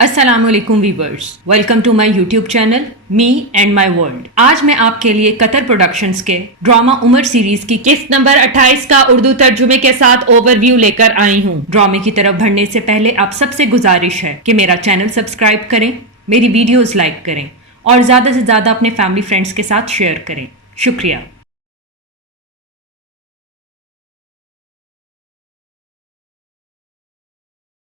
السلام علیکم viewers, welcome to my YouTube channel me and my world. آج میں آپ کے لیے قطر پروڈکشنز کے ڈرامہ عمر سیریز کی قسط نمبر 28 کا اردو ترجمے کے ساتھ اوور ویو لے کر آئی ہوں۔ ڈرامے کی طرف بڑھنے سے پہلے آپ سب سے گزارش ہے کہ میرا چینل سبسکرائب کریں، میری ویڈیوز لائک کریں اور زیادہ سے زیادہ اپنے فیملی فرینڈز کے ساتھ شیئر کریں۔ شکریہ۔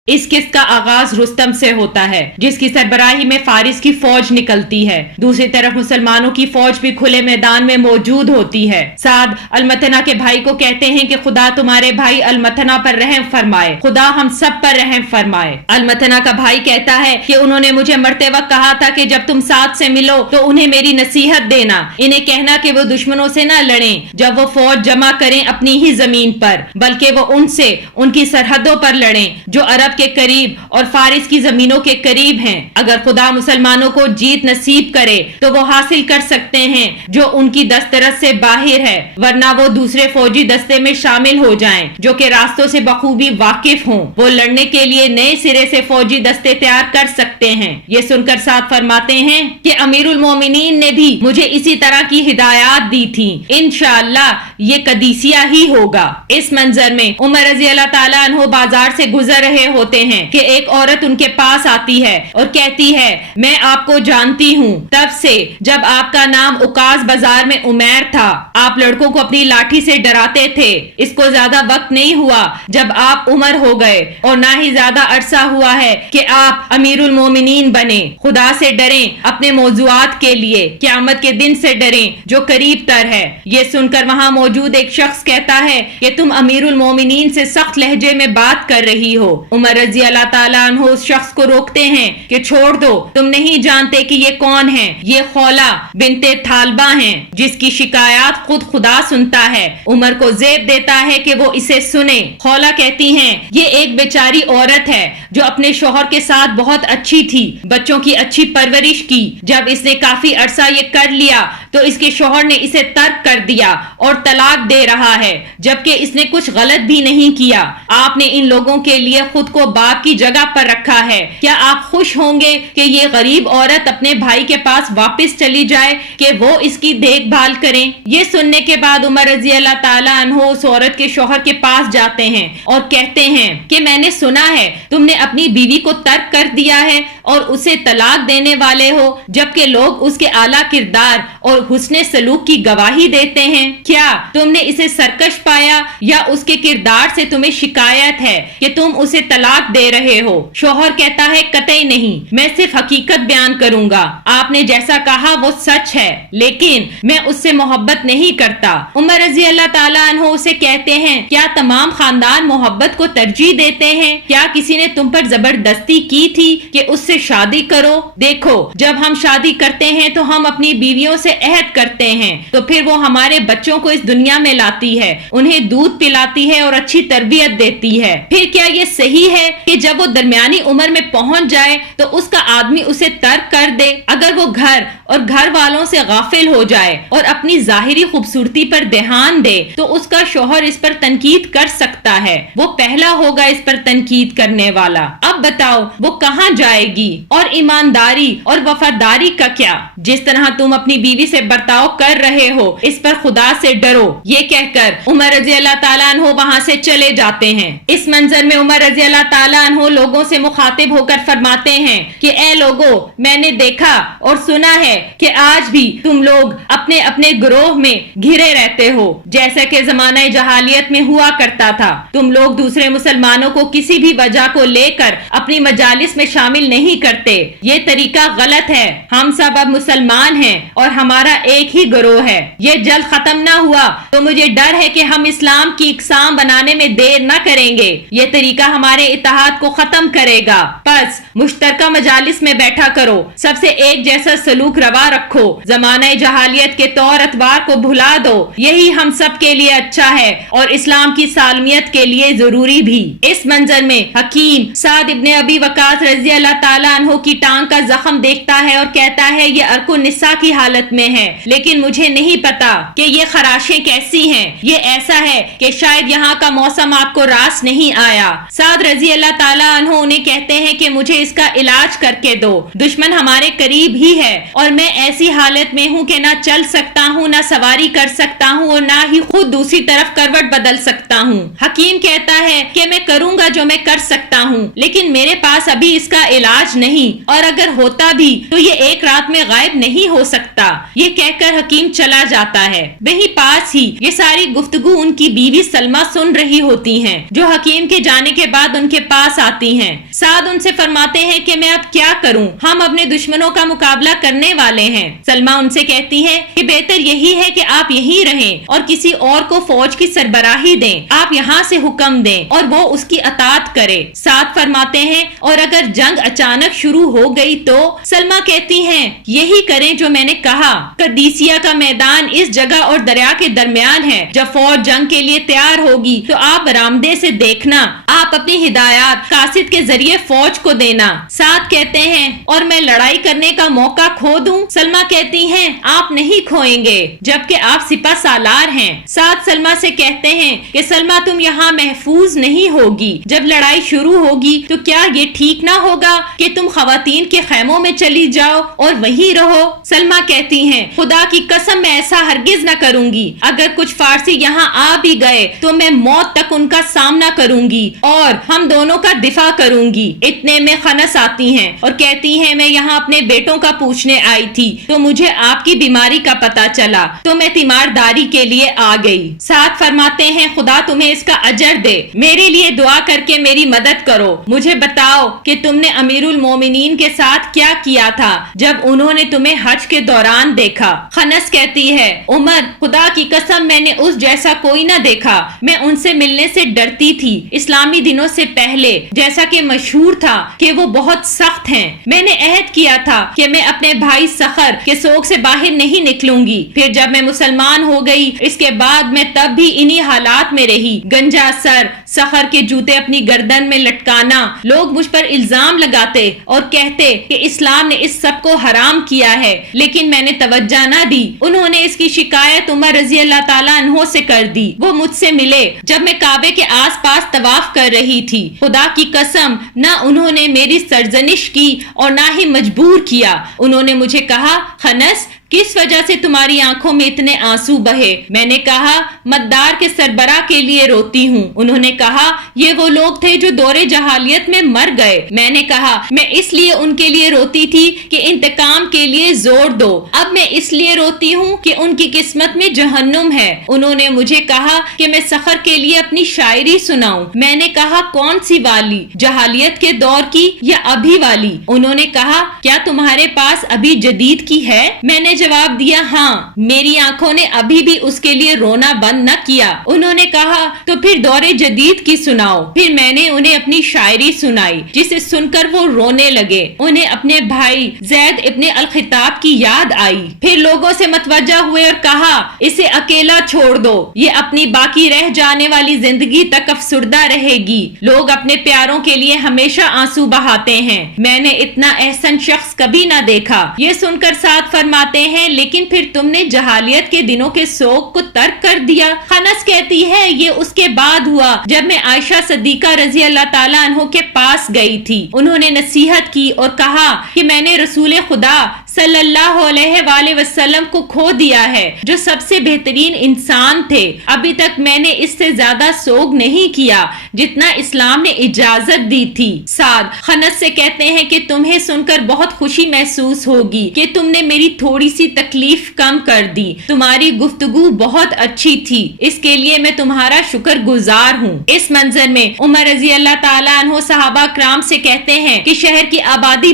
اس قسط کا آغاز رستم سے ہوتا ہے، جس کی سربراہی میں فارس کی فوج نکلتی ہے۔ دوسری طرف مسلمانوں کی فوج بھی کھلے میدان میں موجود ہوتی ہے۔ سعد المتنہ کے بھائی کو کہتے ہیں کہ خدا تمہارے بھائی المتنہ پر رحم فرمائے، خدا ہم سب پر رحم فرمائے۔ المتنہ کا بھائی کہتا ہے کہ انہوں نے مجھے مرتے وقت کہا تھا کہ جب تم سعد سے ملو تو انہیں میری نصیحت دینا، انہیں کہنا کہ وہ دشمنوں سے نہ لڑیں جب وہ فوج جمع کریں اپنی ہی زمین پر، بلکہ وہ ان سے ان کی سرحدوں پر لڑیں جو عرب کے قریب اور فارس کی زمینوں کے قریب ہیں۔ اگر خدا مسلمانوں کو جیت نصیب کرے تو وہ حاصل کر سکتے ہیں جو ان کی دسترس سے باہر ہے، ورنہ وہ دوسرے فوجی دستے میں شامل ہو جائیں جو کہ راستوں سے بخوبی واقف ہوں۔ وہ لڑنے کے لیے نئے سرے سے فوجی دستے تیار کر سکتے ہیں۔ یہ سن کر سعد فرماتے ہیں کہ امیر المومنین نے بھی مجھے اسی طرح کی ہدایات دی تھی، انشاءاللہ یہ قدیسیہ ہی ہوگا۔ اس منظر میں عمر رضی اللہ تعالیٰ عنہ بازار سے گزر رہے ہوتے ہیں کہ ایک عورت ان کے پاس آتی ہے اور کہتی ہے میں آپ کو جانتی ہوں، تب سے جب آپ کا نام اکاز بازار میں عمیر تھا آپ لڑکوں کو اپنی لاٹھی سے ڈراتے تھے۔ اس کو زیادہ وقت نہیں ہوا جب آپ عمر ہو گئے اور نہ ہی زیادہ عرصہ ہوا ہے کہ آپ امیر المومنین بنے۔ خدا سے ڈریں اپنے موضوعات کے لیے، قیامت کے دن سے ڈریں جو قریب تر ہے۔ یہ سن کر وہاں موجود ایک شخص کہتا ہے کہ تم امیر المومنین سے سخت لہجے میں بات کر رہی ہو۔ عمر رضی اللہ تعالیٰ عنہ اس شخص کو روکتے ہیں کہ چھوڑ دو، تم نہیں جانتے کہ یہ کون ہے، یہ خولہ بنت تھالبہ ہیں جس کی شکایات خود خدا سنتا ہے۔ عمر کو زیب دیتا ہے کہ وہ اسے سنے۔ خولہ کہتی ہیں یہ ایک بیچاری عورت ہے جو اپنے شوہر کے ساتھ بہت اچھی تھی، بچوں کی اچھی پرورش کی۔ جب اس نے کافی عرصہ یہ کر لیا تو اس کے شوہر نے اسے ترک کر دیا اور طلاق دے رہا ہے، جبکہ اس نے کچھ غلط بھی نہیں کیا۔ آپ نے ان لوگوں کے لیے خود کو باپ کی جگہ پر رکھا ہے، کیا آپ خوش ہوں گے کہ یہ غریب عورت اپنے بھائی کے پاس واپس چلی جائے کہ وہ اس کی دیکھ بھال کریں؟ یہ سننے کے بعد عمر رضی اللہ تعالیٰ عنہ اس عورت کے شوہر کے پاس جاتے ہیں اور کہتے ہیں کہ میں نے سنا ہے تم نے اپنی بیوی کو ترک کر دیا ہے اور اسے طلاق دینے والے ہو، جبکہ لوگ اس کے اعلیٰ کردار اور حسن سلوک کی گواہی دیتے ہیں۔ کیا تم نے اسے سرکش پایا یا اس کے کردار سے تمہیں شکایت ہے کہ تم اسے طلاق دے رہے ہو؟ شوہر کہتا ہے قطعی نہیں، میں صرف حقیقت بیان کروں گا، آپ نے جیسا کہا وہ سچ ہے، لیکن میں اس سے محبت نہیں کرتا۔ عمر رضی اللہ تعالیٰ عنہ اسے کہتے ہیں کیا تمام خاندان محبت کو ترجیح دیتے ہیں؟ کیا کسی نے تم پر زبردستی کی تھی کہ اس سے شادی کرو؟ دیکھو جب ہم شادی کرتے ہیں تو ہم اپنی بیویوں سے عہد کرتے ہیں، تو پھر وہ ہمارے بچوں کو اس دنیا میں لاتی ہے، انہیں دودھ پلاتی ہے اور اچھی تربیت دیتی ہے۔ پھر کیا یہ صحیح ہے کہ جب وہ درمیانی عمر میں پہنچ جائے تو اس کا آدمی اسے ترک کر دے؟ اگر وہ گھر اور گھر والوں سے غافل ہو جائے اور اپنی ظاہری خوبصورتی پر دھیان دے تو اس کا شوہر اس پر تنقید کر سکتا ہے، وہ پہلا ہوگا اس پر تنقید کرنے والا۔ اب بتاؤ وہ کہاں جائے گی؟ اور ایمانداری اور وفاداری کا کیا؟ جس طرح تم اپنی بیوی سے برتاؤ کر رہے ہو اس پر خدا سے ڈرو۔ یہ کہہ کر عمر رضی اللہ تعالیٰ عنہ وہاں سے چلے جاتے ہیں۔ اس منظر میں عمر رضی اللہ تعالیٰ عنہ لوگوں سے مخاطب ہو کر فرماتے ہیں کہ اے لوگو، میں نے دیکھا اور سنا ہے کہ آج بھی تم لوگ اپنے اپنے گروہ میں گھرے رہتے ہو جیسا کہ زمانہ جہالیت میں ہوا کرتا تھا۔ تم لوگ دوسرے مسلمانوں کو کسی بھی وجہ کو لے کر اپنی مجالس میں شامل نہیں کرتے، یہ طریقہ غلط ہے۔ ہم سب اب مسلمان ہیں اور ہمارا ایک ہی گروہ ہے، یہ جلد ختم نہ ہوا تو مجھے ڈر ہے کہ ہم اسلام کی اقسام بنانے میں دیر نہ کریں گے، یہ طریقہ ہمارے اتحاد کو ختم کرے گا۔ پس مشترکہ مجالس میں بیٹھا کرو، سب سے ایک جیسا سلوک روا رکھو، زمانہ جہالیت کے طور اتوار کو بھلا دو، یہی ہم سب کے لیے اچھا ہے اور اسلام کی سالمیت کے لیے ضروری بھی۔ اس منظر میں حکیم سعد ابن ابی وقاص رضی اللہ تعالیٰ عنہ کی ٹانگ کا زخم دیکھتا ہے اور کہتا ہے یہ عرق النساء کی حالت میں ہے، لیکن مجھے نہیں پتا کہ یہ خراشیں کیسی ہیں، یہ ایسا ہے کہ شاید یہاں کا موسم آپ کو راس نہیں آیا۔ سعد رضی اللہ تعالیٰ عنہ انہیں کہتے ہیں کہ مجھے اس کا علاج کر کے دو، دشمن ہمارے قریب ہی ہے اور میں ایسی حالت میں ہوں کہ نہ چل سکتا ہوں، نہ سواری کر سکتا ہوں اور نہ ہی خود دوسری طرف کروٹ بدل سکتا ہوں۔ حکیم کہتا ہے کہ میں کروں گا جو میں کر سکتا ہوں، لیکن میرے پاس ابھی اس کا علاج نہیں، اور اگر ہوتا بھی تو یہ ایک رات میں غائب نہیں ہو سکتا۔ یہ کہہ کر حکیم چلا جاتا ہے۔ وہیں پاس ہی یہ ساری گفتگو ان کی بیوی سلمہ سن رہی ہوتی ہیں، جو حکیم کے جانے کے بعد ان کے پاس آتی ہیں۔ سعد ان سے فرماتے ہیں کہ میں اب کیا کروں، ہم اپنے دشمنوں کا مقابلہ کرنے والے ہیں۔ سلمہ ان سے کہتی ہے کہ بہتر یہی ہے کہ آپ یہیں رہیں اور کسی اور کو فوج کی سربراہی دیں، آپ یہاں سے حکم دیں اور وہ اس کی اطاعت کرے۔ سعد فرماتے ہیں اور اگر جنگ اچانک شروع ہو گئی تو؟ سلمہ کہتی ہیں یہی کریں جو میں نے کہا، قادسیہ کا میدان اس جگہ اور دریا کے درمیان ہے، جب فوج جنگ کے لیے تیار ہوگی تو آپ برآمدے سے دیکھنا، آپ اپنی ہدایات قاصد کے ذریعے فوج کو دینا۔ سعد کہتے ہیں اور میں لڑائی کرنے کا موقع کھو دوں؟ سلمہ کہتی ہیں آپ نہیں کھوئیں گے، جبکہ آپ سپہ سالار ہیں۔ سعد سلمہ سے کہتے ہیں کہ سلمہ تم یہاں محفوظ نہیں ہوگی، جب لڑائی شروع ہوگی تو کیا یہ ٹھیک نہ ہوگا کہ تم خواتین کے خیموں میں چلی جاؤ اور وہیں رہو؟ سلمہ کہتی ہیں خدا کی قسم میں ایسا ہرگز نہ کروں گی، اگر کچھ فارسی یہاں آ بھی گئے تو میں موت تک ان کا سامنا کروں گی اور ہم دونوں کا دفاع کروں گی۔ اتنے میں خنس آتی ہیں اور کہتی ہیں میں یہاں اپنے بیٹوں کا پوچھنے آئی تھی تو مجھے آپ کی بیماری کا پتہ چلا تو میں تیمارداری کے لیے آ گئی۔ سعد فرماتے ہیں خدا تمہیں اس کا اجر دے، میرے لیے دعا کر کے میری مدد کرو، مجھے بتاؤ کہ تم نے امیر المومنین کے ساتھ کیا کیا تھا جب انہوں نے تمہیں حج کے دوران دیکھا؟ خنس کہتی ہے عمر خدا کی قسم میں نے اس جیسا کوئی نہ دیکھا، میں ان سے ملنے سے ڈرتی تھی، اسلامی دنوں سے پہلے جیسا کہ مشہور تھا کہ وہ بہت سخت ہیں۔ میں نے عہد کیا تھا کہ میں اپنے بھائی سخر کے سوگ سے باہر نہیں نکلوں گی، پھر جب میں مسلمان ہو گئی اس کے بعد میں تب بھی انہی حالات میں رہی، گنجا سر، سخر کے جوتے اپنی گردن میں لٹکانا، لوگ مجھ پر الزام لگاتے اور کہتے کہ اسلام نے اس سب کو حرام کیا ہے، لیکن میں نے توجہ نہ دی۔ انہوں نے اس کی شکایت عمر رضی اللہ تعالیٰ عنہ سے کر دی، وہ مجھ سے ملے جب میں کعبے کے آس پاس طواف کر رہی تھی، خدا کی قسم نہ انہوں نے میری سرزنش کی اور نہ ہی مجبور کیا۔ انہوں نے مجھے کہا خنس کس وجہ سے تمہاری آنکھوں میں اتنے آنسو بہے؟ میں نے کہا مددار کے سربراہ کے لیے روتی ہوں۔ انہوں نے کہا یہ وہ لوگ تھے جو دور جہالیت میں مر گئے۔ میں نے کہا میں اس لیے ان کے لیے روتی تھی کہ انتقام کے لیے زور دو، اب میں اس لیے روتی ہوں کہ ان کی قسمت میں جہنم ہے۔ انہوں نے مجھے کہا کہ میں سخر کے لیے اپنی شاعری سناؤں۔ میں نے کہا کون سی والی، جہالیت کے دور کی یا ابھی والی؟ انہوں نے کہا کیا تمہارے پاس ابھی جدید کی ہے؟ میں نے جواب دیا ہاں، میری آنکھوں نے ابھی بھی اس کے لیے رونا بند نہ کیا۔ انہوں نے کہا تو پھر دور جدید کی سناؤ۔ پھر میں نے انہیں اپنی شاعری سنائی جسے سن کر وہ رونے لگے۔ انہیں اپنے بھائی زید ابن الخطاب کی یاد آئی، پھر لوگوں سے متوجہ ہوئے اور کہا اسے اکیلا چھوڑ دو، یہ اپنی باقی رہ جانے والی زندگی تک افسردہ رہے گی۔ لوگ اپنے پیاروں کے لیے ہمیشہ آنسو بہاتے ہیں، میں نے اتنا احسن شخص کبھی نہ دیکھا۔ یہ سن کر سعد فرماتے ہیں لیکن پھر تم نے جہالیت کے دنوں کے سوگ کو ترک کر دیا؟ خنس کہتی ہے یہ اس کے بعد ہوا جب میں عائشہ صدیقہ رضی اللہ تعالیٰ عنہ کے پاس گئی تھی۔ انہوں نے نصیحت کی اور کہا کہ میں نے رسول خدا صلی اللہ علیہ وآلہ وسلم کو کھو دیا ہے جو سب سے بہترین انسان تھے، ابھی تک میں نے اس سے زیادہ سوگ نہیں کیا جتنا اسلام نے اجازت دی تھی۔ سعد خنس سے کہتے ہیں کہ تمہیں سن کر بہت خوشی محسوس ہوگی کہ تم نے میری تھوڑی سی تکلیف کم کر دی، تمہاری گفتگو بہت اچھی تھی، اس کے لیے میں تمہارا شکر گزار ہوں۔ اس منظر میں عمر رضی اللہ تعالیٰ عنہ صحابہ کرام سے کہتے ہیں کہ شہر کی آبادی